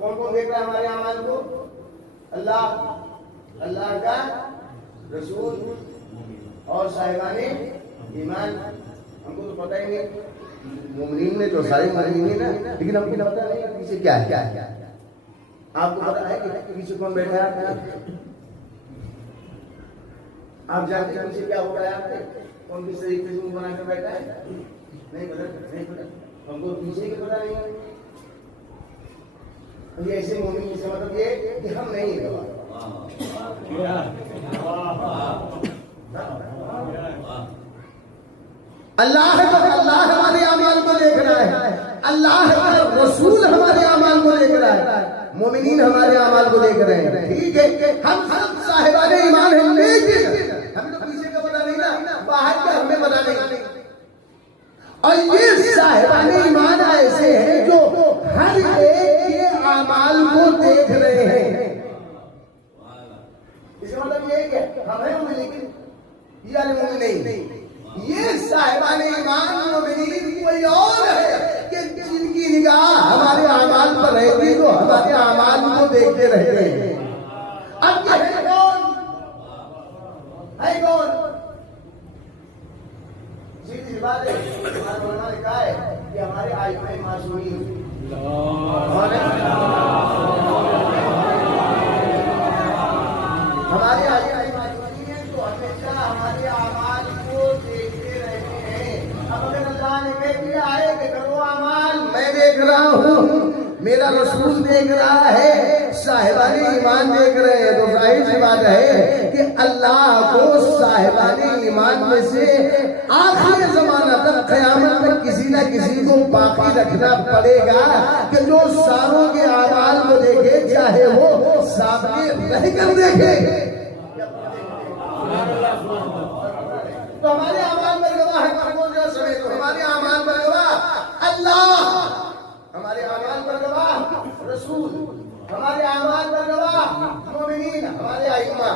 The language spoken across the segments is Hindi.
कौन कौन देख रहा है हमारे अमाल को? अल्लाह, अल्लाह का रसूल और साहिबाने ईमान। हमको तो पता ही नहीं, मोमिनीन में तो सारे मोमिनीन है ना, लेकिन हमको पता नहीं पीछे क्या है। आपको पता है कि पीछे कौन बैठा है? आप जानते हैं पीछे क्या हो रहा है? आपके कौन किस तरीके से मुंह बनाकर बैठा है? नहीं पता, नहीं पता, हमको पीछे की पता नहीं है। ये ऐसे मोमिन से मतलब ये कि हम नहीं गवाह। अल्लाह है तो अल्लाह हमारे अमाल को देख रहा है, अल्लाह का रसूल हमारे अमाल को देख रहा है, मोमिनीन हमारे अमाल को देख रहे हैं। ठीक है, हम सब साहिबाने ईमान हैं, लेकिन हमें तो पीछे का पता नहीं ना, बाहर का हमें पता नहीं। और ये साहिबाने ईमान ऐसे हैं जो हर एक के अमाल को देख रहे हैं। इसका मतलब ये है कि हम हैं मोमिन, लेकिन ये वाले मोमिन नहीं। ये साहिबाने ईमान मोमिनीन कोई और है कि जिनकी निगाह हमारे अमाल पर रहती, तो हमारे अमाल को देखते रहते हैं। अब ये है कौन? है कौन? सीधी बात है, हमारे उलमा ने कहा है कि हमारे आइम्मा मासूमीन कौन है? हमारे आइम्मा मासूमीन हैं, तो हमेशा हमारे अमाल को देखते रहते हैं। अब अगर अल्लाह ने कह दिया है कि करो अमाल, मैं देख रहा हूँ, मेरा रसूल देख रहा है, साहिबाने ईमान देख रहे हैं, तो जाहिर सी बात है कि अल्लाह को साहिबाने ईमान में से आखिरी ज़माना तक क़यामत तक किसी न किसी को बाकी रखना पड़ेगा कि जो सारों के अमाल को देखे, चाहे वो सामने रहकर देखे। तो हमारे अमाल पर गवाह है कौन? समय तो हमारे अमाल पर गवाह अल्लाह, हमारे अमाल पर गवाह रसूल, हमारे अमाल पर गवाह मोमिनीन, हमारे आइम्मा।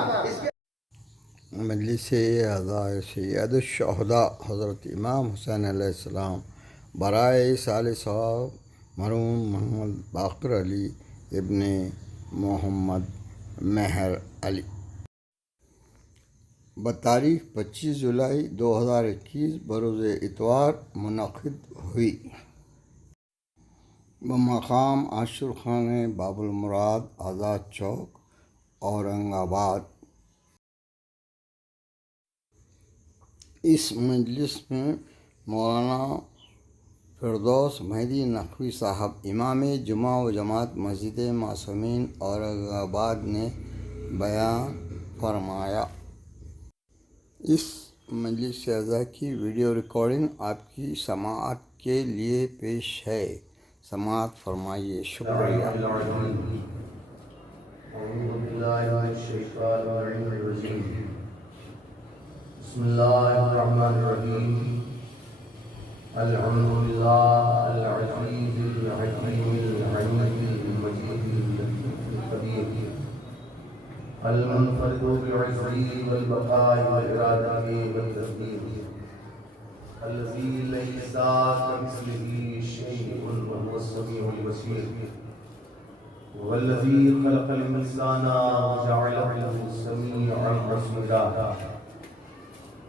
मजलिस अज़ाए सैयदुश्शुहदा हज़रत इमाम हुसैन अलैहिस्सलाम बराए साले साहब मरहूम मोहम्मद बाक़िर अली इब्ने मोहम्मद मेहर अली बतारीख 25 जुलाई 2021 बरोज़ इतवार मुनक़िद हुई बमक़ाम आशुर खाने बाबुल मुराद आज़ाद चौक औरंगाबाद। इस मजलिस में मौलाना फिरदौस मेहदी नक़वी साहब इमाम जुमा व जमात मस्जिद मासूमीन औरंगाबाद ने बयान फरमाया। इस मजलिस अज़ा की वीडियो रिकॉर्डिंग आपकी समाअत के लिए पेश है, समाअत फरमाइए। शुक्रिया। बिस्मिल्लाहिर्रहमानिर्रहीम। अल्हम्दुलिल्लाह अल-अज़ीज़िल हकीमिल हमीदिल मजीदिल कबीर अल-मुनफरिदु बि'इज़्ज़िही वल बक़ाइ व इरादतिही वत तदबीर अल्लज़ी लैसा कमिस्लिही शै'उन व हुवस समीउल बसीर वल्लज़ी खलक़ल इंसाना व जअलहु समीअन बसीरा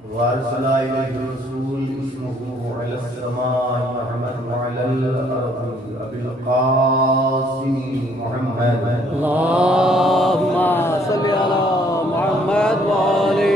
वारसला इलैहि रसूल इस्मुहु अलस समाई महमद व अलल अर्ज़ि अबिल क़ासिम मुहम्मद अल्लाहुम्मा सल्लि अला मुहम्मद व आलि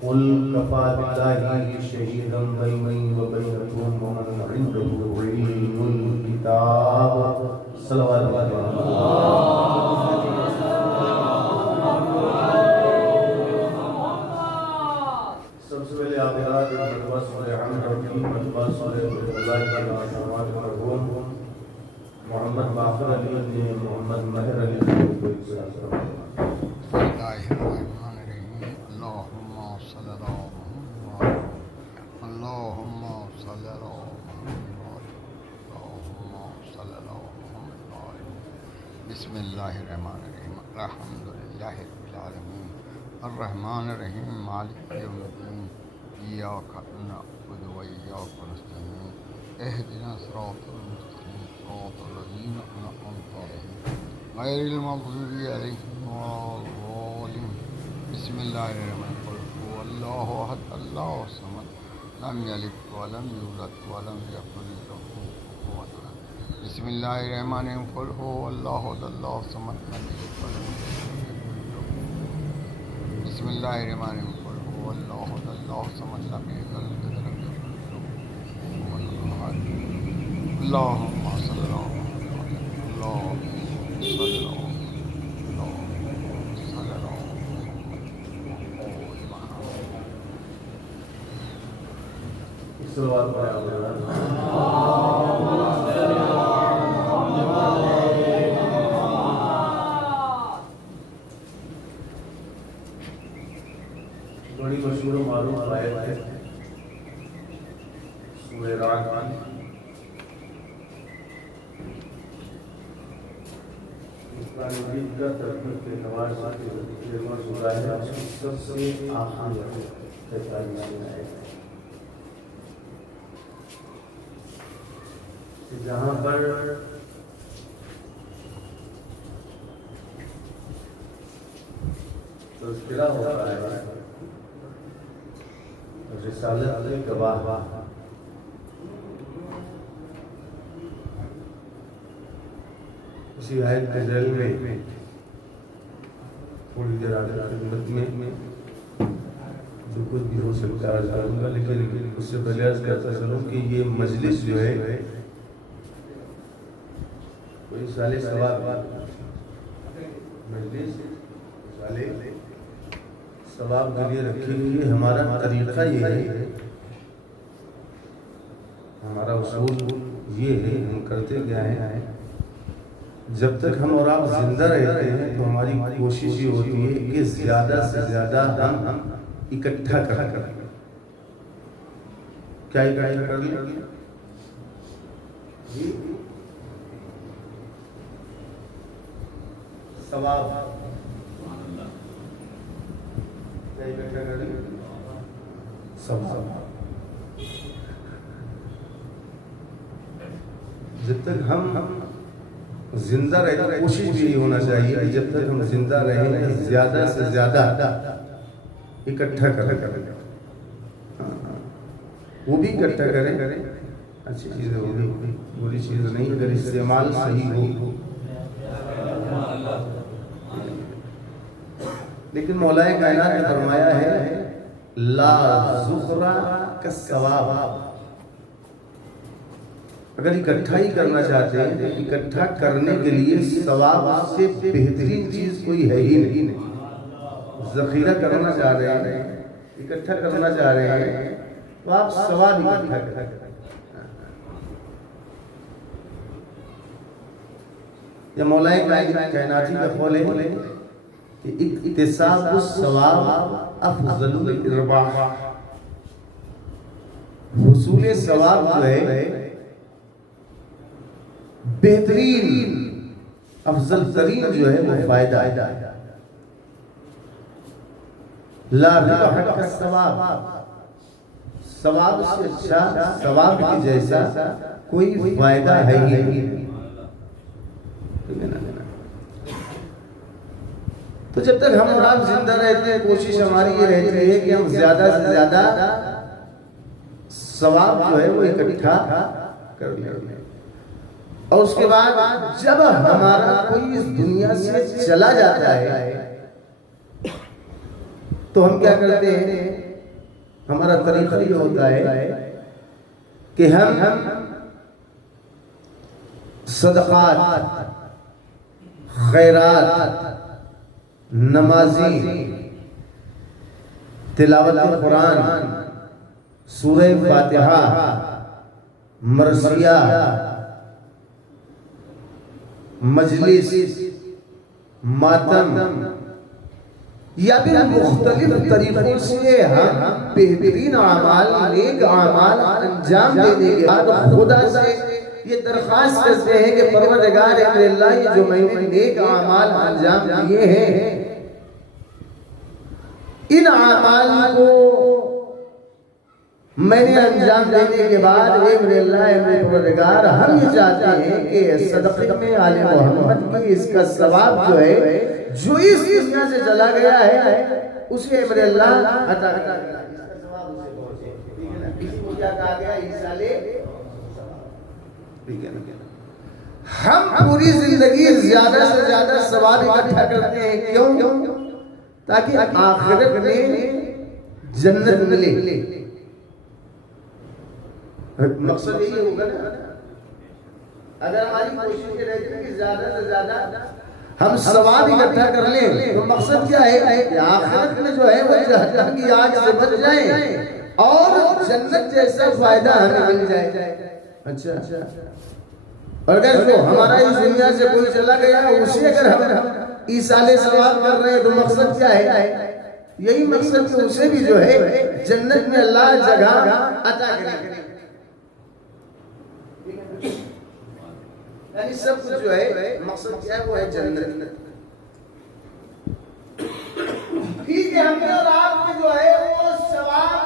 कुल कफा बिल्लाहि शहीदन बैनी व बैनकुम व मन इंदहु इल्मुल किताब सल्लल्लाहु अलैहि सबसे पहले आप याद मरतबा सूरह हमद की मरतबा सूरह अल्लाह के नाम मरहूम मोहम्मद बाफर अली ने मोहम्मद महर अली को बिस्मिल्लाहिर्रहमानिर्रहीम अल्हम्दुलिल्लाहि रब्बिल आलमीन अर्रहमानिर रहीम मालिक यौमिद्दीन इय्याका नअबुदु व इय्याका नस्तईन इहदिना सिरातल मुस्तकीम सिरातल लज़ीना अनअमता अलैहिम गैरिल मग़ज़ूबि अलैहिम वलद्दालिन बिस्मिल्लाहिर्रहमानिर्रहीम क़ुल हुवल्लाहु अहद अल्लाहु समद लम यलिद व लम यूलद व लम यकुल लहू कुफुवन अहद बिस्मिल्लाहिर्रहमानिर्रहीम क़ुल हुवल्लाहु अहद अल्लाहु समद लम यलिद व लम बिस्मिल्लाहिर्रहमानिर्रहीम क़ुल हुवल्लाहु अहद अल्लाहु समद लम यलिद व लम यूलद व लम यकुल लहू कुफुवन अहद अल्लाहुम्मा सल्लि अला बड़ी मशहूर मालूम आयत है सूरह राद का तरफ के नवाज के सूरह है सबसे आखिरी जहाँ पर तज़किरा होता है रिसालत के गवाह इसी आयत के ज़ैल में थोड़ी देर आगे खिदमत में जो कुछ भी हो सकता है करूँगा, लेकिन उससे पहले अर्ज़ करता चलूँ कि ये मजलिस जो है कोई साले सवाब मजलिस साले सवाब के लिए रखी हुई है। हमारा तरीक़ा ये है, हमारा उसूल ये है, हम करते क्या है, जब तक हम और आप जिंदा रहते हैं तो हमारी कोशिश ये होती है कि ज़्यादा से ज़्यादा हम इकट्ठा कर क्या इकट्ठा कर लिया सवाब जब तक हम जिंदा रहे, कोशिश भी यही होना चाहिए कि जब तक हम जिंदा रहें ज्यादा से ज्यादा इकट्ठा करें, वो भी इकट्ठा करें। अच्छी चीज़ है, वो भी बुरी चीज़ नहीं, अगर इस्तेमाल सही हो। लेकिन मौलाए कायनात ने फरमाया है ला ज़ुखरा का सवाब। अगर इकट्ठा ही करना चाहते हैं तो इकट्ठा करने के लिए सवाब से बेहतरीन चीज कोई है ही नहीं। जखीरा करना चाह रहे हैं, इकट्ठा करना चाह रहे हैं तो आप सवाब इकट्ठा करें। या मौलाए कायनाती का कौल है कि इक्तिसाबुस सवाब अफज़लुल इरबाह। हुसूल सवाब जो है बेहतरीन अफजल तरीन जो है वो फायदा है। ला रिबह का सवाब, सवाब से अच्छा सवाब के जैसा कोई फायदा है ही नहीं। तो जब तक हम और आप जिंदा रहते हैं कोशिश हमारी ये रहती है कि हम ज्यादा से ज्यादा सवाब जो है वो इकट्ठा कर लें। और उसके बाद जब हमारा कोई इस दुनिया से चला जाता है तो हम क्या करते हैं हमारा तरीका ये होता है कि हम सदक़ात, खैरात, नमाजी, तिलावत कुरान, सूरह फातिहा, मरसिया, मजलिस, मातम या फिर मुख्तलिफ तरीकों से हम बेहतरीन आमाल, नेक आमाल अंजाम देने के बाद खुदा से ये दरख्वास्त करते हैं कि परवरदिगार अल्लाह, ये जो मैंने नेक आमाल अंजाम दिए हैं, इन आमाल को मैंने अंजाम देने के बाद परवरदिगार हम ये चाहते हैं कि सदक़े में आले मोहम्मद की इसका सवाब जो है, जो इस दुनिया से चला गया है, उसे मेरे अल्लाह अता करेगा। इसका सवाब उसे पहुंचे। ठीक है ना? किसी को क्या कहा गया? ईसाले। ठीक है ना? हम पूरी जिंदगी ज्यादा से ज्यादा सवाब इकट्ठा करते हैं। क्यों? ताकि आखिरत में जन्नत मिले। मकसद यही होगा ना। अगर हमारी कोशिश रहती है कि ज्यादा से ज्यादा हम सवाब इकट्ठा कर लें, तो मकसद क्या है कि आखिरत में जो है वो जहन्नम की आग से बच जाए और जन्नत जैसा फायदा हमें मिल जाए। अच्छा, अगर जो हमारा इस दुनिया से कोई चला गया, उसे अगर हम ईसाले सवाब कर रहे हैं, तो मकसद क्या है? यही मकसद कि उसे भी जो है जन्नत में अल्लाह जगह अता करेगा। यानी सब कुछ जो है मकसद क्या है? वो है जन्नत। ठीक है, हमने और आपने जो है वो सवाब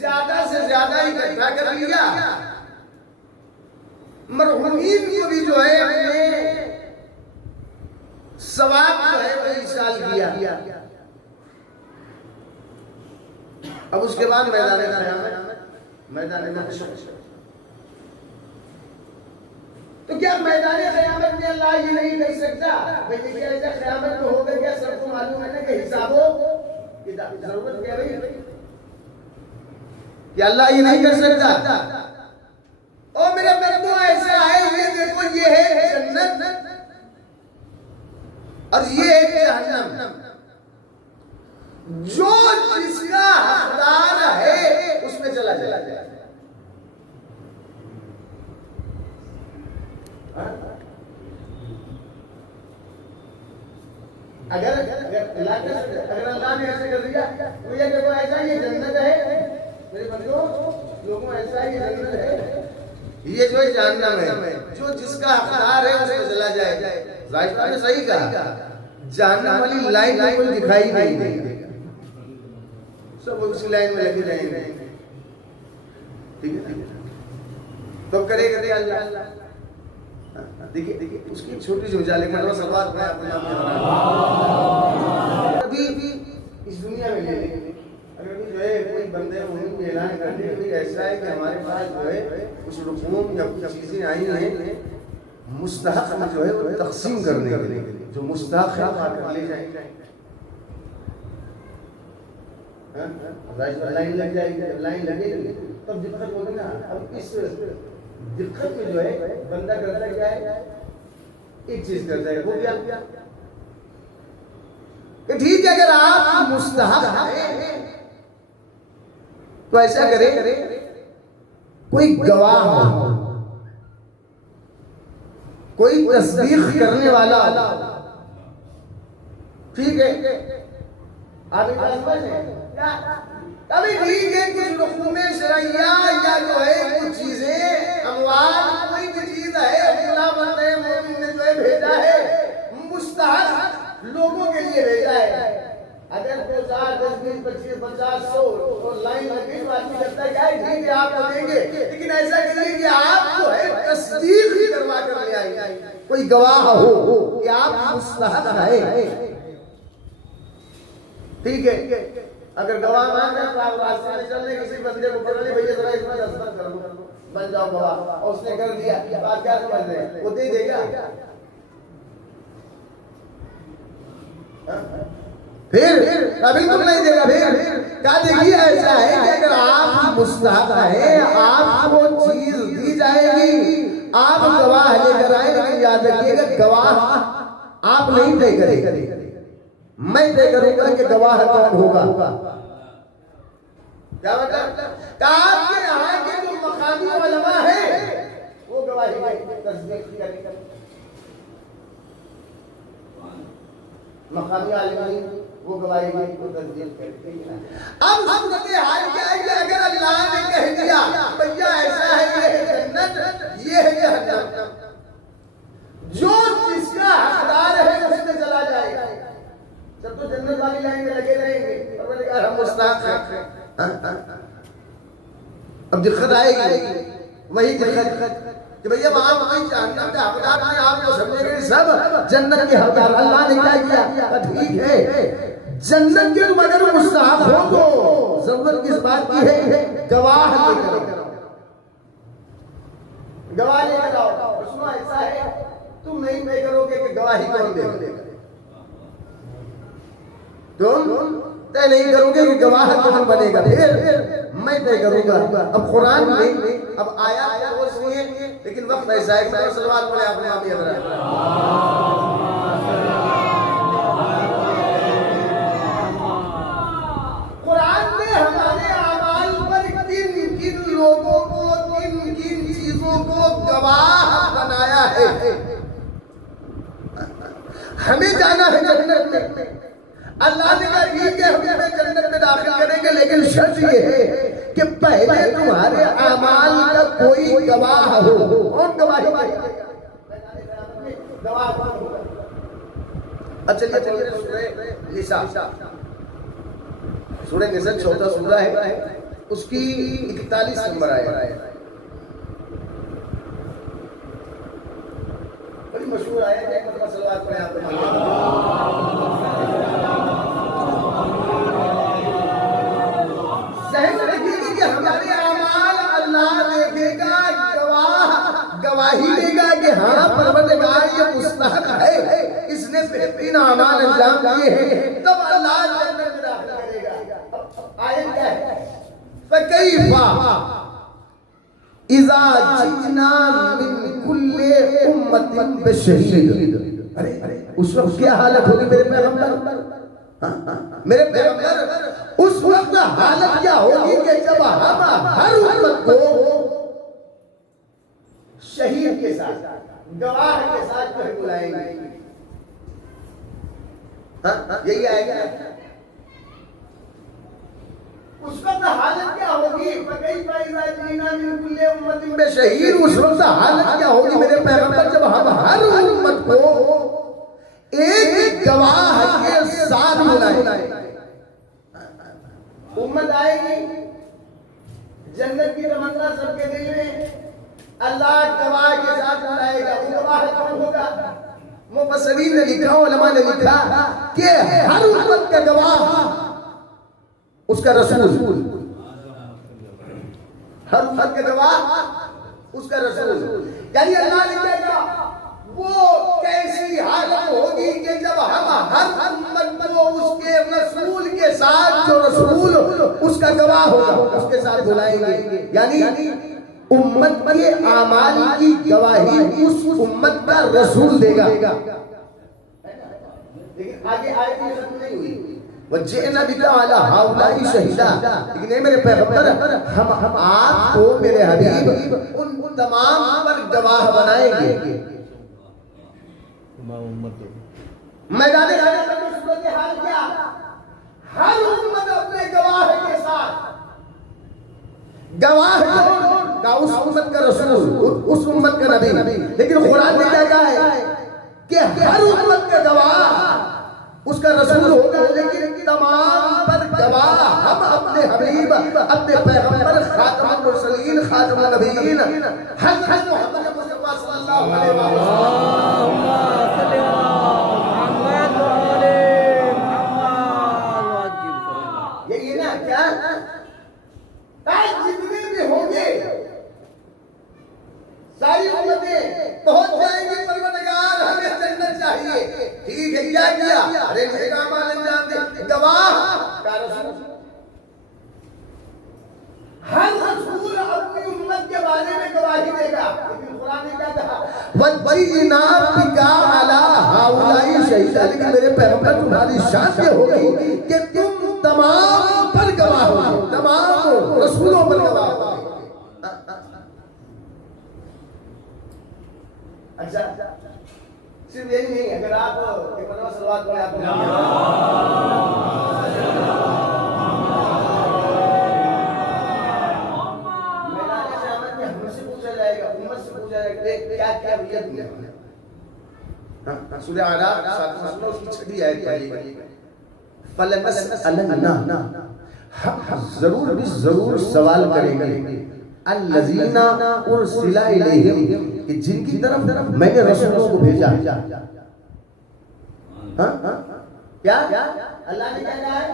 ज्यादा से ज्यादा इकट्ठा कर लिया। मरहूमीन को भी जो है अपने सवाब जो है वो इशाल किया। अब उसके बाद मैदान तो क्या मैदान क़यामत में अल्लाह ये नहीं कर सकता? भाई देखिए, ऐसा क़यामत में होगा क्या? सबको मालूम है ना कि हिसाबो किताब जरूरत क्या रही कि अल्लाह ये नहीं कर सकता। ओ मेरे बंदो, ऐसा है, ये देखो, ये है जन्नत और ये है जहन्नम। जो जिसका हकदार है उसमें चला जाए। अगर अल्लाह ने ऐसे कर दिया तो ये देखो, ऐसा ये जन्नत है मेरे बंदो, लोगों, ऐसा ही जन्नत है, ये जो है जहन्नम है। जो जिसका हकदार है उसमें चला जाए। राजपा ने सही कहा, जहन्नम वाली लाइन में कोई दिखाई नहीं देगा, सब उसी लाइन में लगे रहेंगे। ठीक है, तो करेगा अल्लाह। देखिए, उसकी छोटी सी उजाले मतलब सवाल मैं अपने अभी इस दुनिया में ले लेंगे। अगर जो है कोई बंदे उन्हें ऐलान कर दे कि ऐसा है कि हमारे पास जो है कुछ रकूम या कुछ चीजें आई हैं मुस्तहक में जो है वो तकसीम करने के लिए, जो मुस्तहक है वो ले जाएंगे। लाइन लग जाएगी, लाइन लगेगी तब दिक्कत होगी ना। अब इस दिक्कत में जो है बंदा करता क्या है? एक चीज करता है, वो क्या? ठीक है, अगर आप मुस्तहक हैं तो ऐसा करे, कोई गवाह हो, कोई तस्दीक करने वाला। ठीक है, आप अभी ठीक है, कुछ रकूमे शरइया या जो है कुछ चीजें अमवाल, कोई भी चीज है मोमिन ने जो है भेजा है, मुस्तहक लोगों के लिए भेजा है। अगर 2, 4, 10, 20, 25, 50, 100 और लाइन लगी तो आदमी लगता है क्या है, ठीक है आपको देंगे, लेकिन ऐसा करिए कि आप जो है तस्दीक ही करवा कर ले आइए, कोई गवाह हो कि आप मुस्तहक है। ठीक है, अगर गवाह मान रहे तो आप रास्ते में चल रहे, किसी बंदे को पकड़ ले, भैया जरा इसमें दस्तखत कर दो, बन जाओ गवाह, और उसने कर दिया, आप क्या समझ रहे हैं? वो दे देगा? फिर अभी तुम नहीं देगा। फिर क्या देखिए ऐसा है कि अगर आप मुस्तहक है, आपको चीज दी जाएगी, आप गवाह लेकर आए, लेकिन याद रखिएगा गवाह आप नहीं तय करेंगे, मैं तय करूंगा कि गवाह कौन होगा। क्या मतलब आपके यहाँ के जो मकामी उलमा है वो गवाही तस्दीक करेंगे, मकामी आलिम वो गवाही को तस्दीक करेंगे। अब सूरत हाल क्या है कि अगर अल्लाह ने कह दिया भैया ऐसा है, ये है जन्नत, ये है जहन्नम, जो जिसका हकदार है उसमें चला जाएगा। सब तो जन्नत वाली लाइन में लगे रहेंगे और हम मुस्तहक हैं। अब दिक्कत आएगी, वही दिक्कत कि भैया वहां वही जहन्नम के हकदार हैं, आप जो समझेंगे सब जन्नत के हकदार। अल्लाह ने क्या किया, ठीक है जन्नत के मगर मुस्तहक हो तो जरूरत किस बात की है, गवाह लेकर आओ, गवाह लेकर आओ। उसमें ऐसा है तुम नहीं तय करोगे कि गवाही कौन देगा, तुम तय नहीं करोगे कि गवाह कौन बनेगा, फिर मैं तय करूंगा। अब कुरान में अब आया वो सुनिए, लेकिन वक्त ऐसा है कि सलवात पढ़े आपने आप याद कुरान में हमारे अमाल पर किन किन लोगों को, किन किन चीजों को गवाह बनाया है। हमें जाना है जन्नत में, अल्लाह ने कहा ठीक है हमें जन्नत में दाखिल करेंगे, लेकिन शर्त ये है कि पहले तुम्हारे अमाल का कोई गवाह हो। कौन गवाही गवाह होगा? अच्छा चलिए सूरह निसा, सूरह निसा छोटा सूरा है, उसकी 41 नंबर आया, बड़ी मशहूर आया है। मतलब सलवात पढ़े आप हमारे अमाल अल्लाह देखेगा, गवाही देगा कि हाँ परवरदिगार ये मुस्तहक है, इसने बेहतरीन अमाल अंजाम दिए हैं, तब अल्लाह जन्नत में दाखिल करेगा। आयत क्या है, फकैफा इज़ा जिना मिन कुल्ली उम्मतिन बिशहीद। अरे उस वक्त क्या हालत होगी मेरे पैगंबर, मेरे पैगंबर उस वक्त हालत क्या होगी कि जब हम हर उम्मत को शहीद के साथ, गवाह के साथ जो है बुलाएंगे। यही आएगा उस वक्त हालत क्या होगी, शहीद उस वक्त हालत क्या होगी मेरे पैगंबर, जब हम हर उम्मत को एक गवाह के साथ बुलाएंगे। उम्मत आएगी, जन्नत की तमन्ना सबके दिल में, अल्लाह गवाह के साथ बुलाएगा। वो गवाह कौन होगा? मुफस्सिरीन ने लिखा, उलमा ने लिखा कि हर उम्मत का गवाह उसका रसूल, हर उम्मत का गवाह उसका रसूल। यानी अल्लाह ने क्या कहा, वो कैसी हालत होगी कि जब हम हर उम्मत को उसके रसूल के साथ, जो रसूल उसका गवाह होगा उसके साथ बुलाएंगे। यानी उम्मत के आमाल की गवाही उस उम्मत का रसूल देगा। लेकिन आगे आयत में खत्म नहीं हुई, वजहना बिका अला हाउलाई शहीदा, लेकिन मेरे पैगंबर हम आपको मेरे हबीब उन तमाम पर गवाह बनाएंगे। मैदान सूरत हाल क्या, हर उम्मत अपने गवाह के साथ, गवाह कौन का, उस उम्मत का रसूल, उस उम्मत का नबी। लेकिन कुरान ने क्या कहा है कि हर उम्मत का गवाह उसका रसूल होगा, लेकिन तमाम पर गवाह हम अपने हबीब, अपने पैगंबर खातमुल मुरसलीन, खातमुल नबीयीन हज़रत मोहम्मद मुस्तफा सल्लल्लाहु अलैहि वसल्लम। ये ना क्या आज जितने भी होंगे सारी उम्मतें पहुंच जाएंगी, परवरदिगार हमें जन्नत चाहिए। ठीक है, क्या किया, अरे नेक अमाल अंजाम दे, गवाह का रसूल। हर रसूल अपनी उम्मत के बारे में गवाही देगा, लेकिन कुरान ने क्या कहा, वजीना बिका अला हाउलाई शहीदा, लेकिन मेरे पैगंबर तुम्हारी शान ये होगी कि तुम तमाम पर गवाह हो, तमाम रसूलों पर गवाह हो। अच्छा, सिर्फ यही नहीं, अगर आप एक मरतबा सलवात पढ़ें आपको क्या क्या भैया दुनिया में सूरह आराफ 7वां सूरा उसकी 6वीं आयत पढ़ी, फलनसअलन्ना, जरूर भी जरूर सवाल करेंगे अल्लज़ीना उरसिला इलैहिम, कि जिनकी तरफ मैंने रसूलों को भेजा। क्या अल्लाह ने क्या कहा है,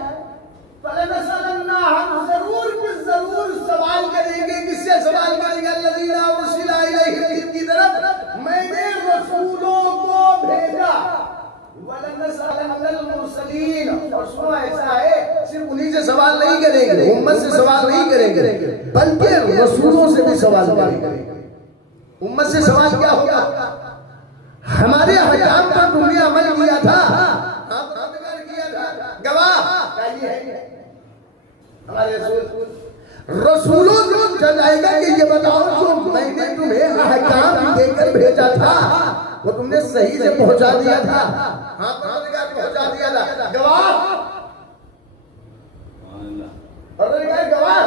फलनसअलन्ना, हम जरूर भी जरूर सवाल करेंगे। किससे सवाल करेंगे? अल्लज़ीना उरसिला इलैहिम, जिनकी तरफ मैंने रसूलों को भेजा। वलनसअलन्नल मुरसलीन, और सुनो ऐसा है, सिर्फ उन्हीं से सवाल नहीं करेंगे, उम्मत से सवाल नहीं करेंगे, बल्कि रसूलों से भी सवाल करेंगे। उम्मत से सवाल क्या होगा? हमारे अहकाम पर तुमने अमल किया था, गवाह हमारे रसूलों को जाएगा कि ये बताओ जो मैंने तुम्हें अहकाम देकर भेजा था वो तुमने सही से पहुंचा दिया था? हाँ, पहुंचा दिया था। गवाह गवाह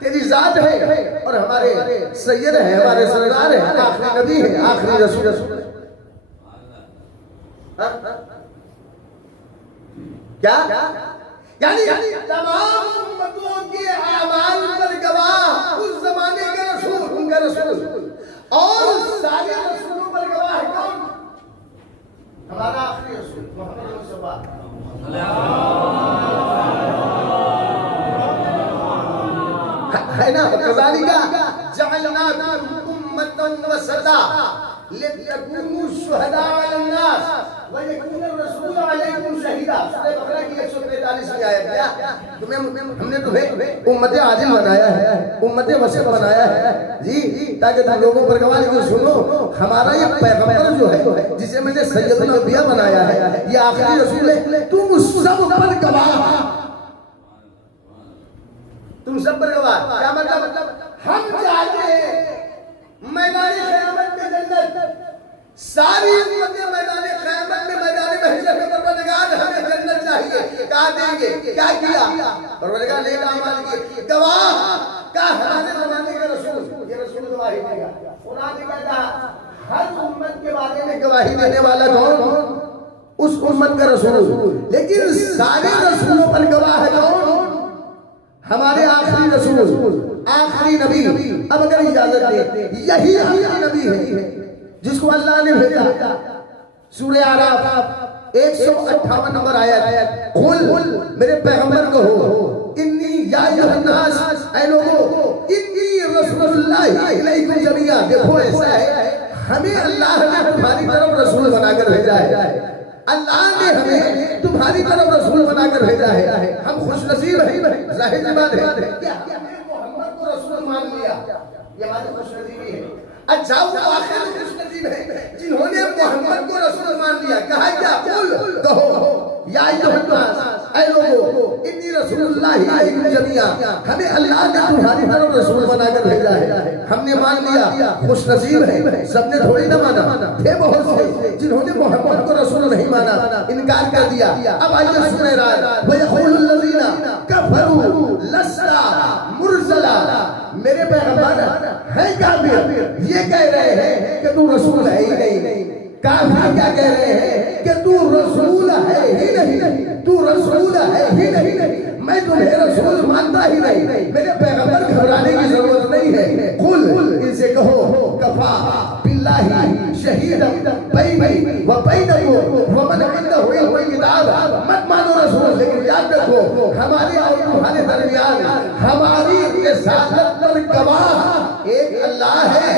तेरी जात है और हमारे सैयद है, हमारे सरदार है, आखिरी नबी है, आखिरी रसूल। क्या यानी तमाम उम्मतों के आमाल पर गवाह उस जमाने के रसूल, उनका रसूल, और सारे रसूलों पर गवाह है कौन? हमारा आखिरी रसूल मोहम्मद मुस्तफा। है ना, कज़ालिका जअलनाकुम उम्मतन वसता लितकूनु शुहदा अलन नास व यकून रसूल अलैकुम शहीदा। सूरह बकरा की 143वीं आयत। क्या हमने तुम्हें उम्मत आदिल बनाया है, उम्मत वसत बनाया है जी, ताकि तुम लोगों पर गवाही को सुनो। हमारा ये पैगंबर जो है, जिसे मैंने सैयदुल अंबिया बनाया है, ये आखिरी रसूल है, तुम सब पर गवाह, तुम सब पर गवाह। क्या मतलब? हम चाहते हैं मैदान क़यामत में जन्नत, सारी उम्मतें मैदान क़यामत में, मैदान महशर में परवरदिगार हमें जन्नत चाहिए। कहा देंगे? क्या किया? परवरदिगार ने अमाल किए। गवाह का हमारे जमाने का रसूल, ये रसूल गवाही देगा। कुरान ने क्या कहा? हर उम्मत के बारे में गवाही देने वाला कौन? उस उम्मत का रसूल। लेकिन सारे रसूलों पर गवाह है कौन? हमारे आखिरी रसूल, आखिरी नबी। अब अगर इजाजत दे, यही आखिरी नबी है जिसको अल्लाह ने भेजा। सूरह आराफ 158 नंबर आयत, कुल मेरे पैगंबर को हो इन्नी या अय्युहन नास, ऐ लोगों इन्नी रसूलुल्लाहि इलैकुम जमीआ। देखो ऐसा है, हमें अल्लाह ने तुम्हारी तरफ रसूल बनाकर भेजा है, अल्लाह ने हमें तुम्हारी तरफ रसूल बनाकर भेजा है। हम खुशनसीब हैं, जाहिर सी बात है। क्या मोहम्मद को रसूल मान लिया, ये हमारी खुशनसीबी है। अच्छा, वो आखिर खुशनसीब है जिन्होंने मोहम्मद को रसूल मान लिया। कहा क्या? कुल कहो या अय्युहन नास, ऐ लोगों इन्नी रसूलुल्लाहि इलैकुम जमीआ, हमें अल्लाह ने तुम्हारी तरफ रसूल बनाकर भेजा है, हमने मान लिया, खुशनसीब है। सबने थोड़ी ना माना, थे बहुत से जिन्होंने मोहम्मद को रसूल नहीं माना, इनकार कर दिया। अब आइए सुने रात, व यक़ूलुल लज़ीना कफ़रू लस्ता मुरसला, मेरे पैगंबर है काफिर, ये कह रहे हैं कि तू रसूल है ही नहीं। काफिर क्या कह रहे हैं? कि तू रसूल है ही नहीं, तू रसूल है ही नहीं, मैं तुम्हें रसूल मानता ही नहीं। मेरे पैगंबर घबराने की जरूरत नहीं है। कुल इनसे कहो कफा बिल्लाहि शहीदन बैनी व बैनकुम व मन इंदहु इल्मुल किताब, मत मानो रसूल, लेकिन याद रखो हमारे और तुम्हारे दरमियान हमारी रिसालत पर गवाह एक अल्लाह है,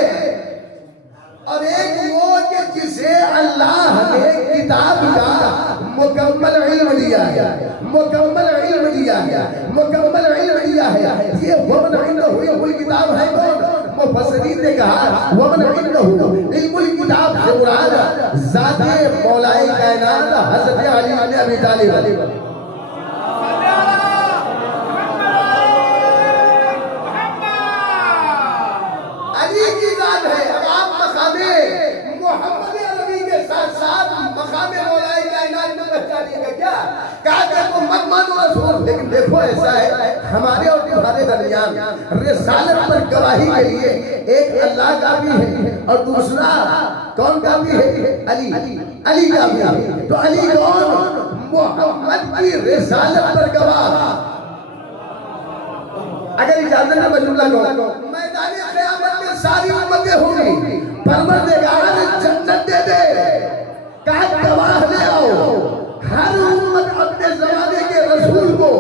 और एक वो कि जिसे अल्लाह ने किताब का मुकम्मल इल्म दिया है, मुकम्मल है, मुकम्मल इल्म दिया है। ये वमन इंदहु कोई किताब है कौन? मुफस्सिरीन ने कहा वमन इंदहु इल्मुल किताब से मुराद ज़ाते मौलाए कायनात हज़रत अली इब्न अबी तालिब। अली की जात है। अब आप मकामे मोहम्मद अरबी के साथ साथ मकामे मौलाए कायनात में पहचानिएगा क्या? कहा कि तुम मत मानो रसूल, लेकिन देखो ऐसा है हमारे और तुम्हारे दरमियान रिसालत पर गवाही के लिए एक अल्लाह का भी है और दूसरा कौन का भी है? अली अली का भी है। तो अली कौन? मोहम्मद की रिसालत पर गवाह। अगर इजाजत है बजुल्ला को मैदान क़यामत में सारी उम्मतें होंगी, परवरदिगार जन्नत दे दे, कहा गवाह ले आओ। हर उम्मत अपने जमाने के रसूल को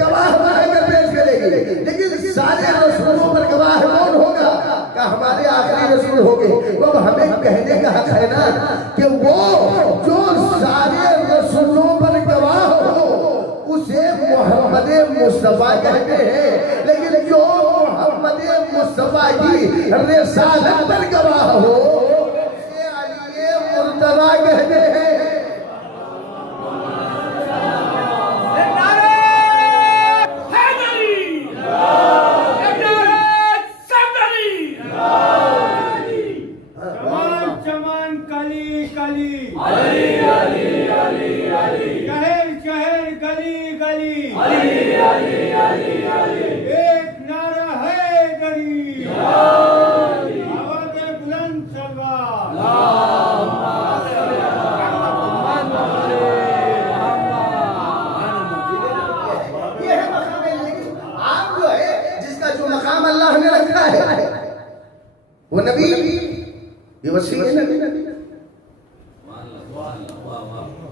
गवाह बनाकर पेश करेगी, लेकिन सारे रसूलों पर गवाह कौन होगा? का हमारे आखिरी रसूल होंगे। तो हमें कहने का हक है ना कि वो जो सारे रसूलों पर गवाह हो उसे मोहम्मद मुस्तफा कहते हैं, लेकिन जो मोहम्मद मुस्तफा की रिसालत पर गवाह हो उसे अली मुर्तज़ा कहते हैं। एक नारा है गरी आवाज़ बुलंद सलवार। ये है मकाम। लेकिन आप जो है जिसका जो मकाम अल्लाह ने रखा है वो नबी, ये वसी है नबी,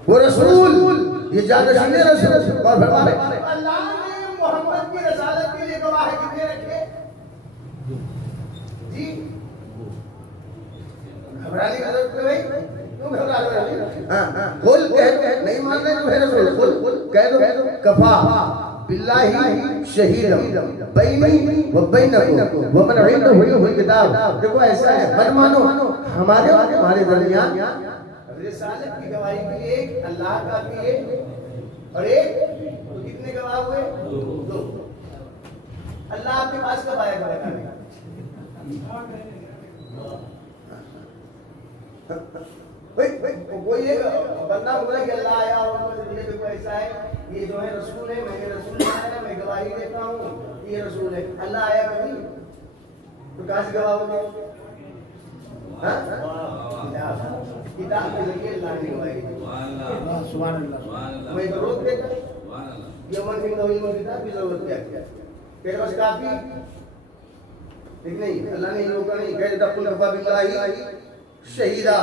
वो रसूल, ये जानशीन रसूल। और फरमाए अल्लाह ने मोहम्मद की रसालत के लिए गवाह कितने रखे जी? घबराने की जरूरत नहीं भाई, क्यों घबरा रहे हो? हां बोल कह दो, नहीं मान रहे तो है रसूल, बोल कह दो कफा बिल्लाही शहीदम बैनी व बैनकुम व मन इंदहु किताब। देखो ऐसा है, मत मानो हमारे और तुम्हारे दरमियान रिसालत की गवाही के एक अल्लाह का भी एक और एक, तो कितने गवाह हुए? दो। अल्लाह आपके पास कब आएगा? कोई एक बंदा बोला कि अल्लाह आया और देखो ऐसा है, ये जो है रसूल है, मैंने रसूल बनाया, मैं गवाही देता हूँ ये रसूल है। अल्लाह आया कभी? तो कहाँ से गवाह होंगे? किताब के जरिए अल्लाह ने गवाही दी। सुभान अल्लाह। मैं जरूरत देता ये मन की नवी मन किताब की जरूरत क्या है? तेरे पास काफी ठीक नहीं, अल्लाह ने रोका नहीं, कह देता कुल अफवा बिल्लाही शहीदा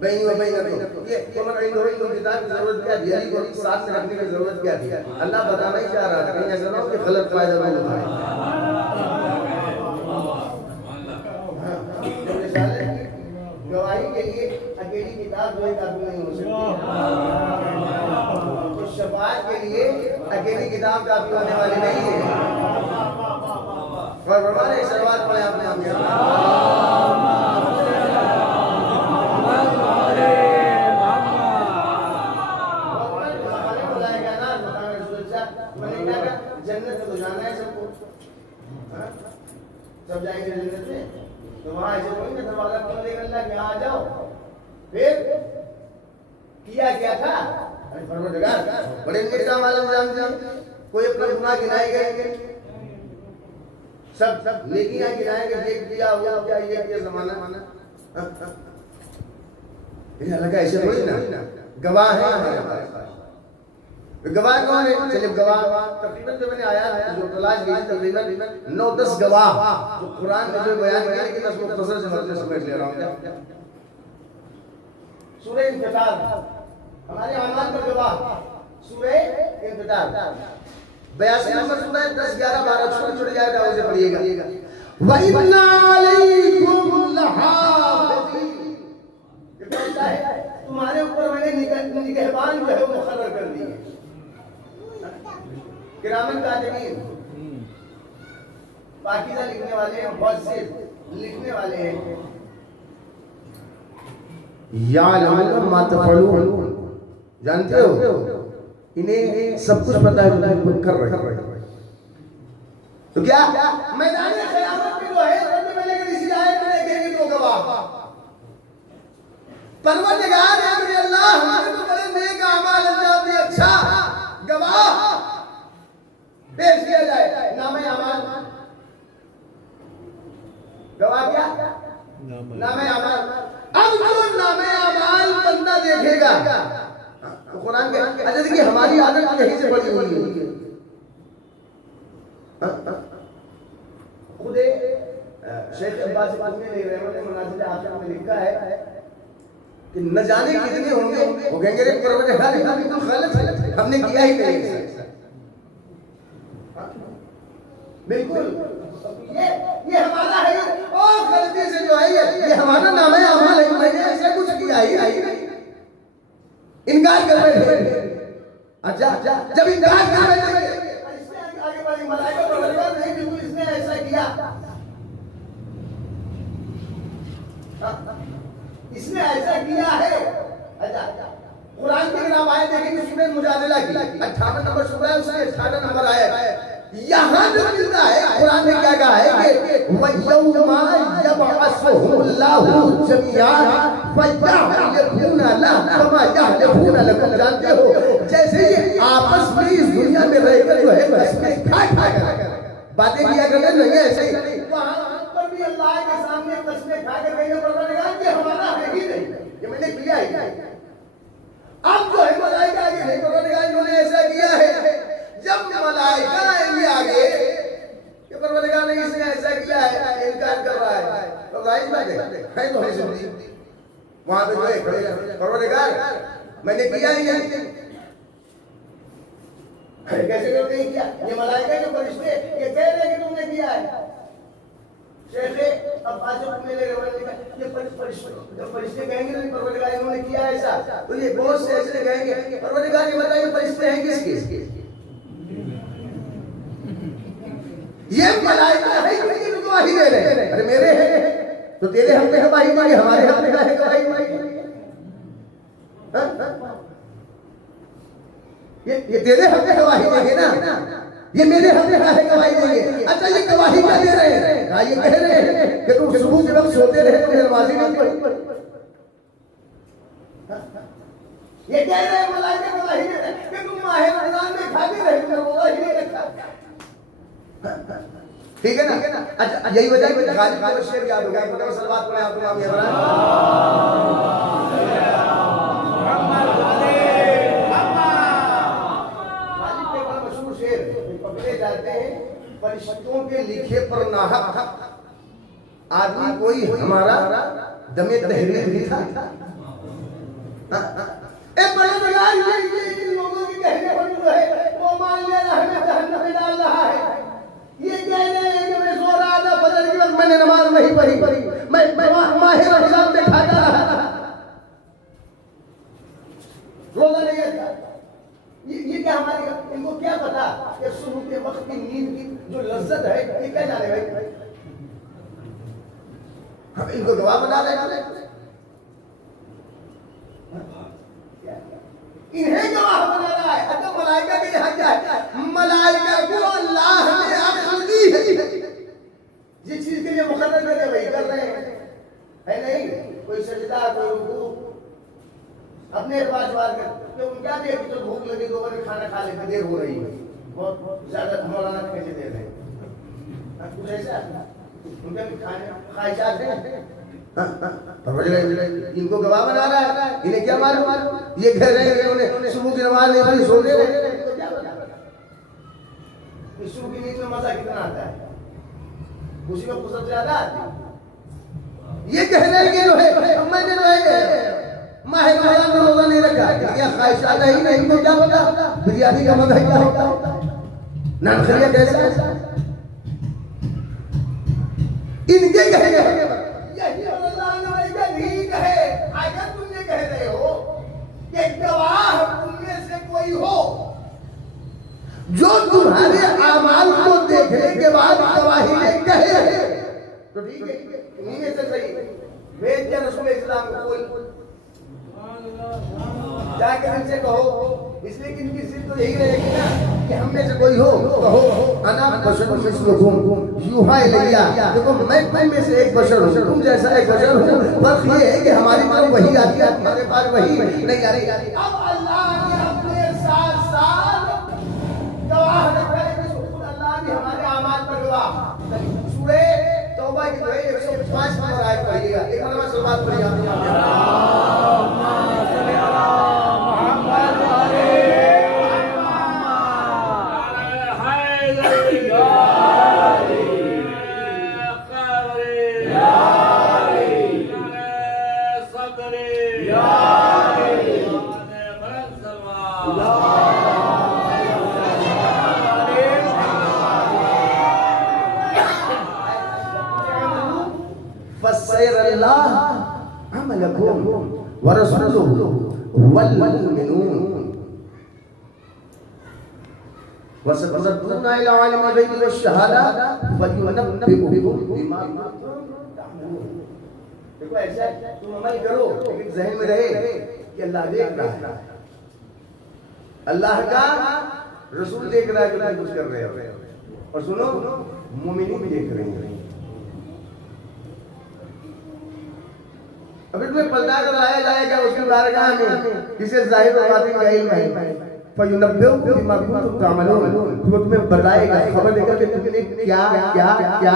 बैनी व बैनकुम। ये मन की नवी मन किताब की जरूरत क्या थी? अली को साथ में रखने की जरूरत क्या थी? अल्लाह बताना ही चाह रहा था, कहीं ऐसा ना हो कि गलत फायदा ना उठाए। गवाही के लिए अकेली किताब जो है काफी नहीं हो सकती। तो शफाअत के लिए अकेली किताब काफी होने वाली नहीं है। और हमारे सलवात पढ़े आपने जन्नत में तो जाना है सबको, सब जाएंगे जन्नत में। तो वहां ऐसे कोई ना दरवाजा खोल देगा अल्लाह कि आ जाओ। फिर किया क्या था? परवरदिगार बड़े निजाम आलम जानते, कोई अपना गुनाह गिनाए गए, सब नेकियां गिनाएंगे, देख दिया हुआ क्या ये जमाना ये लगा ऐसे कोई ना गवाह है हमारे पास। गवाह कौन है? चलिए गवाह तकरीबन जो मैंने आया जो तलाश की तकरीबन 9-10 गवाह जो कुरान में जो बयान किया, लेकिन उसको मुख्तसर से समेट ले रहा हूं। सूरह इंफितार हमारे अमाल पर गवाह, सूरह इंफितार 82 नंबर सूरह है। 10, 11, 12 छोटे-छोटे जाएगा, उसे पढ़िएगा। व इन्ना अलैकुम लहाफ़िज़ीन, ये कहता है तुम्हारे ऊपर मैंने निगहबान जो है वो मुकर्रर कर दिए। किरामन कातिबीन, पाकीज़ा लिखने वाले हैं, मुफस्सिर लिखने वाले हैं। यालमून मा तफअलून, जानते हो इन्हें सब कुछ पता है जो तुम कर रहे हो। तो क्या मैदान क़यामत में जो है सबसे पहले कि इसी आयत में देखेंगे तो गवाह परवरदिगार है मेरे अल्लाह, हमने तो बड़े नेक अमाल अंजाम दिए, अच्छा गवाह पेश किया जाए, नामे अमाल, गवाह क्या नामे अमाल। अब जो नामे अमाल बंदा देखेगा तो कुरान के, अच्छा देखिए हमारी आदत यहीं से बड़ी हुई है। खुद शेख अब्बास ने मुनाज़िर आखिर में लिखा है कि न जाने कितने होंगे, वो कहेंगे रे परवरदिगार तो गलत है, हमने किया ही नहीं। बिल्कुल ये हमारा है, और गलती से जो है ये हमारा नाम है अमाल है, मैंने ऐसा कुछ किया ही नहीं, इनकार कर रहे थे। अच्छा जब इनकार कर रहे थे आगे बढ़ी मलाइका परवरदिगार नहीं, बिल्कुल इसने ऐसा किया, इसने ऐसा किया है। अच्छा कुरान की नाम आए देखेंगे सूरह मुजादिला की 58 नंबर सूरह है, उसमें 18 नंबर आया है। यहाँ जो मिलता है कुरान ने क्या कहा है कि वयौमा यबअसुहुमुल्लाहु जमीअन फयहलिफूना लहु कमा यहलिफूना लकुम, जानते हो जैसे ये आपस में इस दुनिया में रहकर जो है कसमें खा कर बातें किया करते नहीं है, ऐसे ही वहाँ पर भी अल्लाह के सामने कसमें खा कर कहेंगे परवरदिगार ये हमारा है ही नहीं, ये मैंने किया ही नहीं। अब जो है मलाइका आगे नहीं, परवरदिगार इन्होंने ऐसा किया है। जब मलाइका आएंगे आगे कि परवरदिगार ने इसने ऐसा किया है, इनकार कर रहा है, तो जाहिर बात है तो है जिंदगी वहां पे जो है खड़े परवरदिगार मैंने किया ही नहीं, कैसे करते हैं किया? ये मलाइका के फरिश्ते ये कह रहे हैं कि तुमने किया है। शेख अब्बास ने ये फरिश्ते कहेंगे नहीं परवरदिगार इन्होंने किया ऐसा, तो ये बहुत से ऐसे कहेंगे परवरदिगार ये बताइए फरिश्ते हैं किसके? ये मलाइका है कि गवाही दे रहे हैं? अरे मेरे हैं तो तेरे हम पे गवाही देंगे, हमारे हम पे गवाही देंगे, ये तेरे हम पे गवाही देंगे ना, ये मेरे हम पे गवाही देंगे। अच्छा ये गवाही क्या दे रहे हैं? ये कह रहे हैं कि तुम सुबह के वक्त सोते रहे तो नमाज़ी नहीं पढ़ी, ये कह रहे हैं मलाइका गवाही दे रहे हैं कि तुम माहे रमजान में खाते रहे तो रोजा ही नहीं रखा, ठीक है ना? अच्छा यही वजह है गालिब को शेर याद हो गया, मतलब सलवात पढ़े आप नाम याद रहा गालिब के बड़ा मशहूर शेर पकड़े जाते हैं फरिश्तों के लिखे पर नाहक आदमी कोई हमारा दमे तहरीर लिखा ए परवरदिगार ये लोगों की कहने पर जो है वो मान ले रहा है जहन्नम में डाल रहा है, ये कह रहे हैं कि मैं सो रहा था फजर के वक्त मैंने नमाज नहीं पढ़ी, मैं माहे रमजान में खाता रहा, रोजा नहीं रखा। ये क्या हमारे इनको क्या पता कि सुबह के वक्त की नींद की जो लज्जत है ये क्या जाने भाई, हम इनको गवाह बना रहे हैं, इन्हें गवाह बना रहा है। अच्छा मलाइका के यहाँ क्या है? मलाइका को अल्लाह ने अक्ल दी है, जिस चीज के लिए मुकर्रर करके वही कर रहे हैं, है नहीं? कोई सजदा कोई रुकू अपने पास बात कर, तो क्या देख तो भूख लगी तो मैंने खाना खा लेते, देर हो रही है, बहुत ज्यादा मौलाना कैसे दे रहे हैं कुछ ऐसा उनके खाने ख्वाहिशात हैं। इनको गवाह बना रहा है, इन्हें क्या मालूम? ये कह रहे हैं उन्होंने सुबह की नमाज नहीं पढ़ी, सो रहे हैं, सुबह की नींद में मजा कितना आता है, उसी में सबसे ज्यादा आती है। ये कह रहे हैं कि जो है मैंने जो है माहे रमजान में रोजा नहीं रखा, क्या ख्वाहिशात है ही नहीं, इनको क्या पता बिरयानी का मजा क्या होता है, नानखरिया कैसा है, इनके कहेंगे कहे अगर तुम ये कह रहे हो कि गवाह तुम में से कोई हो जो तुम्हारे आमाल को देखने के बाद गवाही में कहे तो ठीक है, इन्हीं में से सही वेद या रसूल इस्लाम को बोल जाकर इनसे कहो, इसलिए कि इनकी सिर्फ तो यही रहेगी ना कि हम में से कोई हो कहो अना बशरुम मिस्लुकुम यूहा इलैया। देखो मैं तुम में से एक बशर हूँ, तुम जैसा एक बशर हूँ, फर्क ये है कि हमारी तरफ वही आती है, तुम्हारे पास वही नहीं आ रही। अब अल्लाह ने अपने साथ साथ गवाह रखा है कि अल्लाह ने हमारे आमाल पर गवाह। सूरह तौबा की जो है 105 नंबर आयत पढ़िएगा, एक नंबर सलवात पढ़िएगा। फसयरल्लाह अमलकुम व रसूलुहु वल मुमिनून वसतरद्दूना इला आलिमिल गैबि वश्शहादा फयुनब्बिउकुम बिमा तअमलून। देखो ऐसा तुम अमल करो लेकिन ज़हन में रहे कि अल्लाह देख रहा है, अल्लाह का रसूल देख रहा है कि तुम कुछ कर रहे हो, और सुनो मोमिनीन भी देख रहे हैं। अभी तुम्हें पलटा कर लाया जाएगा उसकी बारगाह में, जिसे ज़ाहिर और बातिन का इल्म है। फयुनब्बिउकुम बिमा कुंतुम तअमलून, वो तुम्हें बताएगा, खबर देगा कि तुमने क्या क्या क्या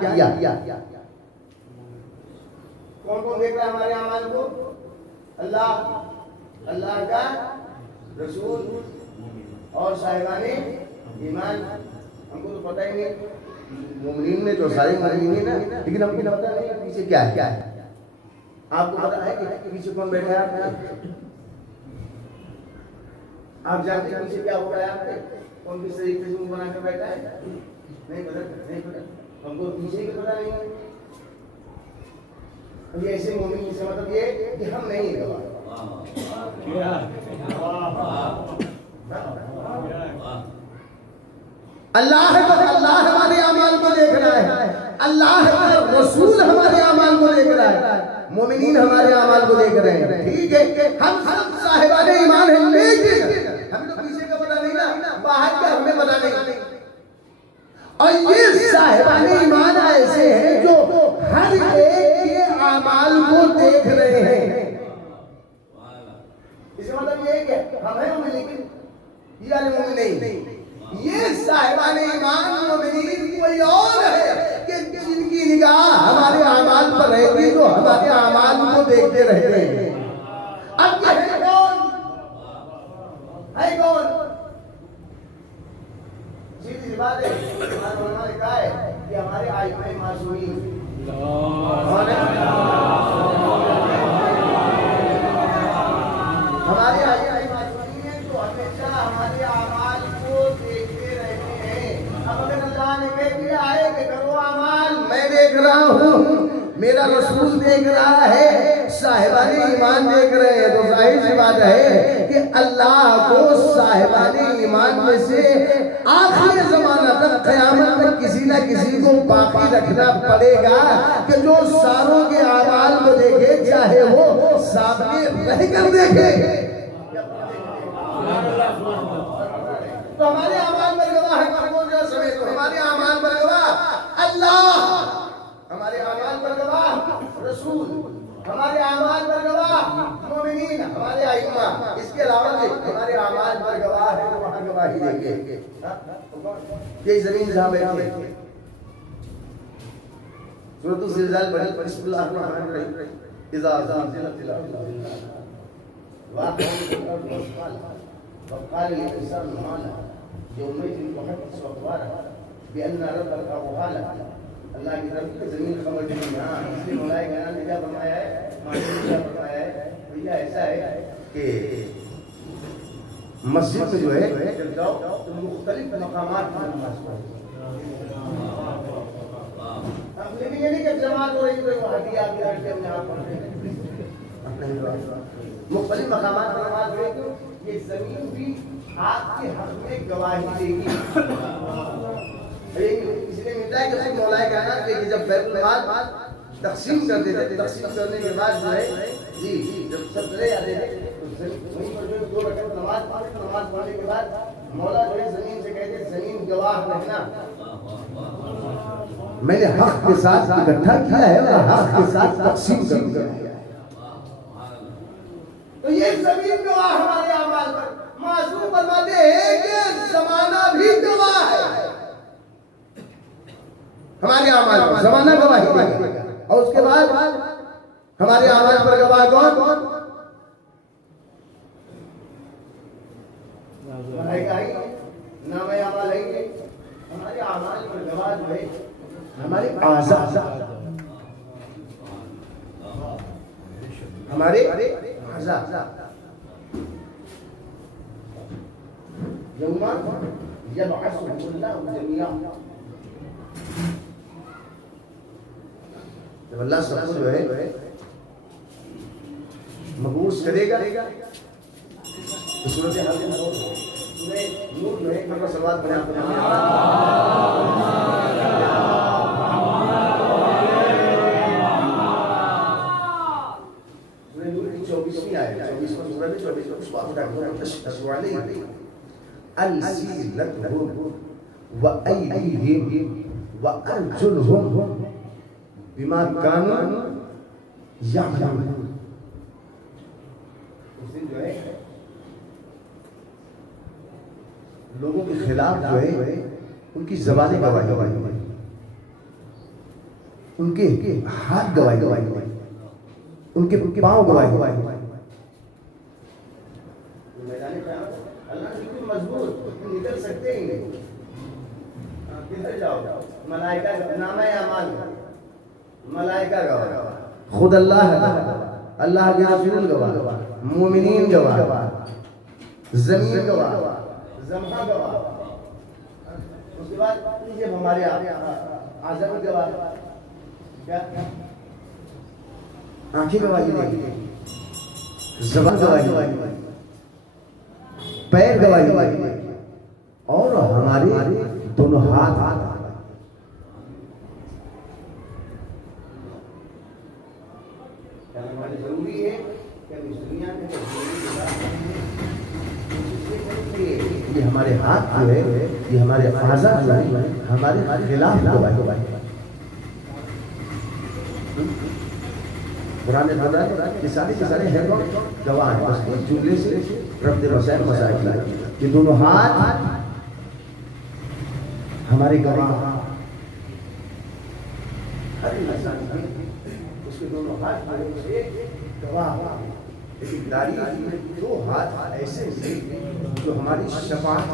क्या किया। कौन कौन देख रहा है हमारे अमाल को? अल्लाह, अल्लाह का रसूल और साहिबाने ईमान। हमको तो पता ही नहीं, मोमिनीन में तो सारे मोमिनीन है ना, लेकिन हमको पता नहीं पीछे क्या है। आपको पता है कि पीछे कौन बैठा है? आप जानते हैं पीछे क्या हो रहा है? आपके कौन किस तरीके से मुंह बनाकर बैठा है? नहीं पता, नहीं पता, हमको पीछे की पता नहीं है। ये ऐसे मोमिन से मतलब ये कि हम नहीं गवाह। अल्लाह हमारे अमाल को देख रहा है, अल्लाह का रसूल हमारे अमाल को देख रहा है, मोमिनीन हमारे अमाल को देख रहे हैं। ठीक है, हम सब साहिबाने ईमान हैं, लेकिन हमें तो पीछे का पता नहीं ना, बाहर का हमें पता नहीं। और ये साहिबाने ईमान ऐसे हैं जो हर एक के अमाल को देख रहे हैं। इसका मतलब ये है कि हम हैं मोमिन, लेकिन ये वाले मोमिन नहीं। ये साहिबाने ईमान मोमिनीन कोई और है कि जिनकी निगाह हमारे अमाल पर रहेगी, जो हमारे अमाल को देखते रहते हैं। अब ये है कौन? है कौन? सीधी सी बात है, उन्होंने कहा है कि हमारे आइमाए मासूमीन हमारे आइमाए मासूमीन हैं जो हमेशा हमारे अमाल को देखते रहते हैं। अब अगर अल्लाह ने कह दिया है कि करो अमाल, मैं देख रहा हूँ, मेरा रसूल देख रहा है, साहिबाने ईमान देख रहे हैं, तो जाहिर सी बात है कि अल्लाह को साहिबाने ईमान में से आखिरी ज़माना तक क़यामत में किसी न किसी को बाकी रखना पड़ेगा कि जो सारों के अमाल को देखे, चाहे वो सामने रहकर देखे। तो हमारे अमाल पर गवाह है कौन? जो समय तो हमारे अमाल पर गवाह अल्लाह, हमारे अमाल पर गवाह रसूल, हमारे अमाल पर गवाह मोमिनीन, हमारे आइम्मा। इसके अलावा हमारे अमाल पर गवाह है तो वहाँ गवाही देंगे। ये जमीन जहाँ बैठे सूरत ज़िलज़ाल बड़ी बिस्मिल्लाहिर्रहमानिर्रहीम इज़ा ज़ुलज़िलतिल अर्ज़ वक़ाल लिल-इंसान मा लहा यौमइज़िन तुहद्दिसु अख़बारहा बिअन्ना रब्बका वक़ाला। अल्लाह की तरफ से जमीन खबर दी। हाँ, इसलिए मौलाए गयान ने क्या फरमाया है, मालिक ने क्या फरमाया है? भैया ऐसा है कि मस्जिद में जो है जब जाओ तो मुख्तलिफ मकामात पर नमाज पढ़ो। लेकिन ये नहीं कि जमात हो रही है तो हटिया के हम यहाँ पढ़ रहे हैं, मुख्तलिफ मकामात पर नमाज पढ़ो। ये जमीन भी आपके हक में गवाही देगी। इसलिए मिलता है कि उसको मौलाए कहना कि जब बैतुल माल तकसीम करते थे, तकसीम करने के बाद जो है जी जब सब चले जाते थे तो वहीं पर जो 2 रकात नमाज पढ़े, नमाज पढ़ने के बाद मौला जो है जमीन से कहते जमीन गवाह रहना, मैंने हक के साथ इकट्ठा किया है और हक के साथ तकसीम कर दिया है। तो ये जमीन गवाह हमारे अमाल पर। मासूम फरमाते हैं कि जमाना भी गवाह है हमारे अमाल पर, जमाना गवाही देगा। और उसके बाद हमारे अमाल पर गवाह कौन? नाम अमाल है, हमारे अमाल पर गवाह जो है हमारे आज़ाद, हमारे आज़ाद। यौमा यबअसुहुल्लाहु जमीआ, जब अल्लाह सबको जो है मबूस करेगा तो सूरत नूर जो है का सवाल बने आपको नूर की 24वीं आयत, 24वां सूरह में 24वां उसको उठा के अलसीनतहुम व अयदीहिम व अर्जुलहुम बिमा कानू यामलून। उस दिन जो है लोगों के खिलाफ जो है उनकी ज़बानें गवाही, उनके हाथ गवाही, उनके पांव गवाही। अल्लाह बिल्कुल मजबूत, निकल सकते ही नहीं। किधर जाओ? मलाइका नामा अमाल, मलाइका गवाह, खुद अल्लाह अल्लाह के रसूल गवाह, मोमिनीन गवाह, जमीन गवाह, जमा गवाह। उसके बाद जब हमारे आज़म गवाह, क्या आंखें गवाही देगी, ज़बान गवाही, पैर गवाही और हमारे दोनों हाथ। जरूरी है कि हम इस दुनिया में ये हमारे हाथ जो है, ये हमारे आज़ा जो है हमारे खिलाफ गवाही। कुरान में बोला है कि सारे के सारे हैं कौन? गवाह हैं। बस एक जुमले से रब दे मसाइल लाए, ये दोनों हाथ हमारे गवाह। हर इंसान उसके दोनों हाथ गवाह, लेकिन दाढ़ी में 2 हाथ ऐसे जो हमारी शफाअत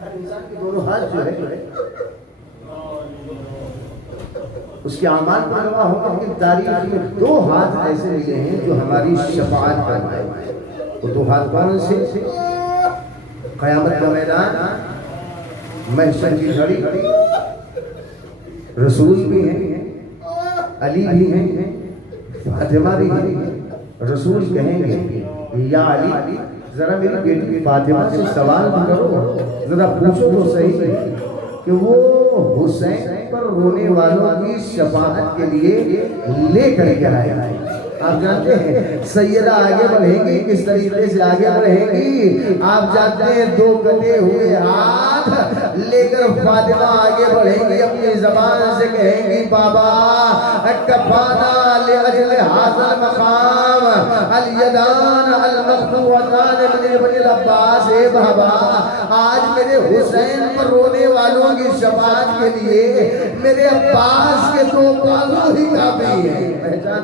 हर इंसान के दोनों हाथ जो है उसके अमाल पर गवाह होगा, लेकिन तारीख में 2 हाथ ऐसे मिले हैं जो हमारी शफाअत करवाए। वो 2 हाथ कौन से? क़यामत का मैदान, महशर की घड़ी, रसूल भी हैं, अली भी हैं, फातिमा भी हैं। रसूल कहेंगे या अली जरा मेरी बेटी फातिमा से सवाल भी करो, जरा पूछो तो सही कि वो हुसैन पर रोने वालों की शफाअत के लिए लेकर के आए। आप जानते हैं सैयदा आगे बढ़ेंगी, किस तरीके से आगे बढ़ेंगी? आप जानते हैं 2 कटे हुए हाथ लेकर फातिमा आगे बढ़ेंगी, अपनी जबान से कहेंगी बाबा कफाना ले अजल हाज़िल मकाम अल यदान अल मखबूतान मिन बनिल अब्बास। हे बाबा, आज मेरे हुसैन पर रोने वालों की शफाअत के लिए मेरे अब्बास के 2 बाजू ही काफी है। पहचान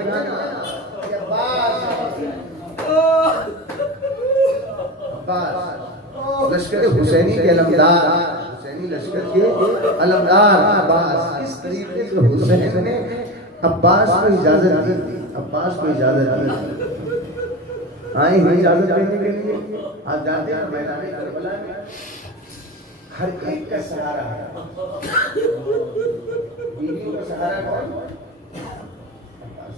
लश्कर हुसैनी के अलमदार, हुसैनी लश्कर के अलमदार अब्बास। इस तरीके से हुसैन ने अब्बास को इजाजत दी, अब्बास को इजाजत दी, आए हैं इजाजत देने के लिए। आप जानते हैं मैदान करबला में हर एक का सहारा है। बीवियों का सहारा कौन?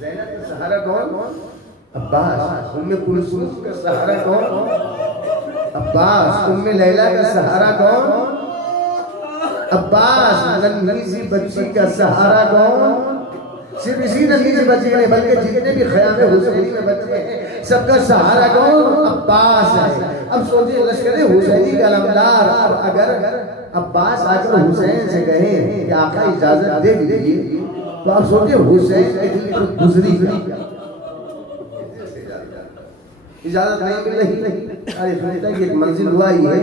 ज़ैनब का सहारा कौन? अब्बास। उम्मे कुलसूम का सहारा कौन? अब्बास। उम्मे लैला का सहारा कौन? अब्बास। नन्ही सी बच्ची का सहारा कौन? सिर्फ इसी नन्ही से बच्चे नहीं बल्कि जितने भी ख़याम हुसैनी में बच्चे हैं सबका सहारा कौन? अब्बास है। अब सोचिए लश्कर हुसैनी का अलमदार अगर अब्बास आकर हुसैन से कहे कि आका इजाजत दे दीजिए तो आप सोचिए हुसैन के दिल पर गुजरी इजाजत नहीं मिल रही। अरे सुनता कि एक मंजिल हुआ ही है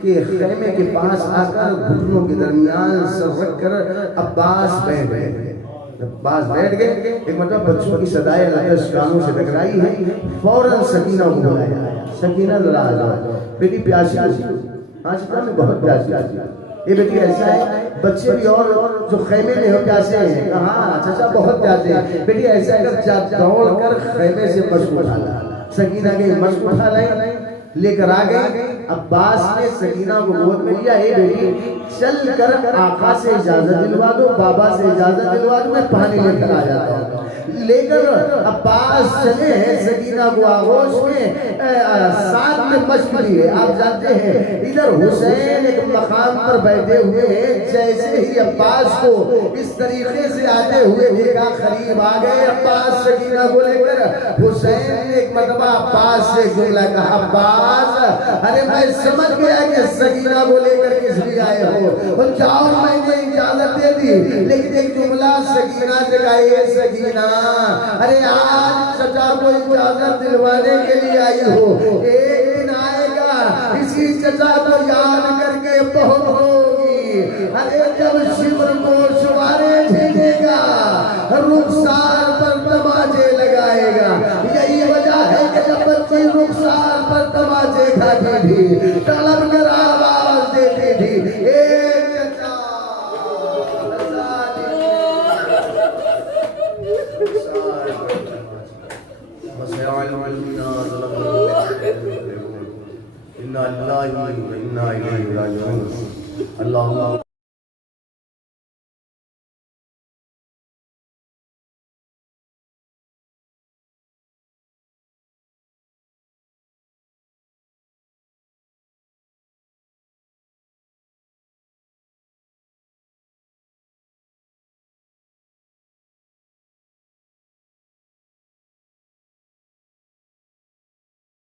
कि खेमे के पास आकर घुटनों के दरमियान सर रख कर अब्बास बैठ गए। अब्बास बैठ गए। एक मतलब बच्चों की सदाए लकश कानों से टकराई है। फौरन सकीना को बुलाया। सकीना जरा आ जाओ बेटी, प्यासी आज में बहुत प्यासी। ये बेटी ऐसा है बच्चे भी और जो खेमे में हो प्यासे हैं। हाँ चाचा बहुत प्यासे हैं। बेटी ऐसा कर दौड़ कर खेमे से मशक उठा ला। सकीना के मशक उठा लाई लेकर आ गए। अब्बास ने सकीना को गोद में लिया। हे बेटी चल कर आका से इजाजत दिलवा दो, बाबा से इजाजत दिलवा दो, मैं पानी लेकर आ जाता हूँ। लेकर अब्बास चले हैं सकीना को आगोश में साथ में मशक लिए। आप जानते हैं इधर हुसैन एक मकाम पर बैठे हुए हैं। जैसे ही अब्बास को इस तरीके से आते हुए देखा करीब आ गए अब्बास सकीना को लेकर। हुसैन ने एक मरतबा अब्बास से जुमला कहा, अब्बास अरे मैं समझ गया कि सकीना को लेकर किस लिए आए हो और जाओ मैंने इजाजत दे दी। लेकिन एक जुमला सकीना से कहा, ये सकीना अरे आज चचा को इजाजत दिलवाने के लिए आई हो। एक दिन आएगा इसी चचा को याद करके पहुंचोगी। अरे जब शिवर को शुमारे भेजेगा रुखसार पर तमाचे लगाएगा। यही वजह है कि जब बच्ची रुखसार पर तमाचे खाती थी